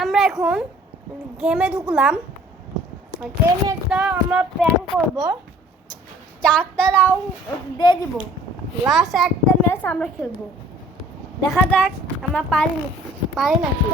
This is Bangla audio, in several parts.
আমরা এখন গেমে ঢুকলাম। গেমে একটা আমরা প্ল্যান করব, 4টা রাউন্ড দিয়ে দিব, লাস্ট একটা ম্যাচ আমরা খেলবো। দেখা যাক আমরা পারি নাকি।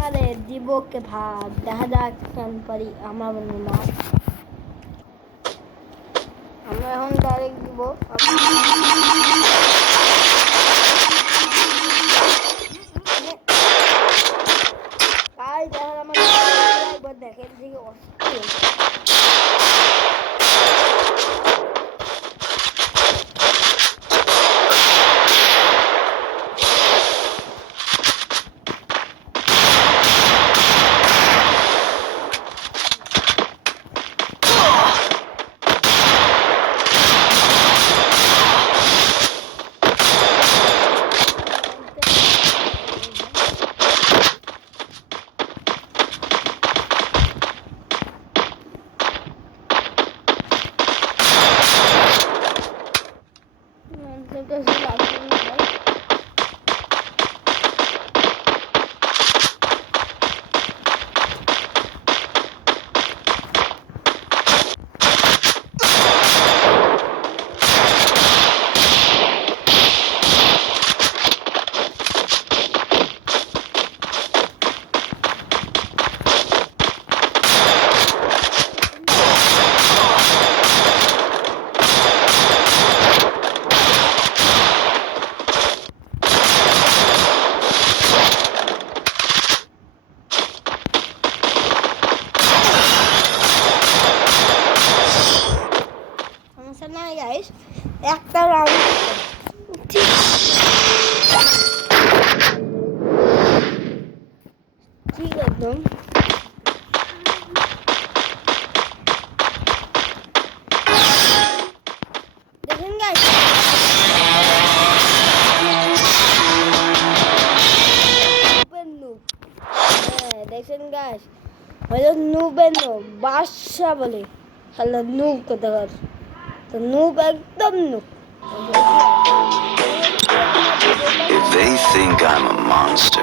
মারে দিব কে ভাত, দেখা যাক কেন পারি আমরা বন্ধুরা। আমরা এখন ডাইরেক্ট দিব। তাই দেখা আমার একবার দেখেন দিকে অস্থির। গাইস, একটা রাউন্ড ঠিক একদম। দেখেন গাইস, দেখেন গাইস, হয়তো নুবের নুব বাদশা বলে, তাহলে নুব কোথাকার, তো নুব একদম noob. They think I'm a monster.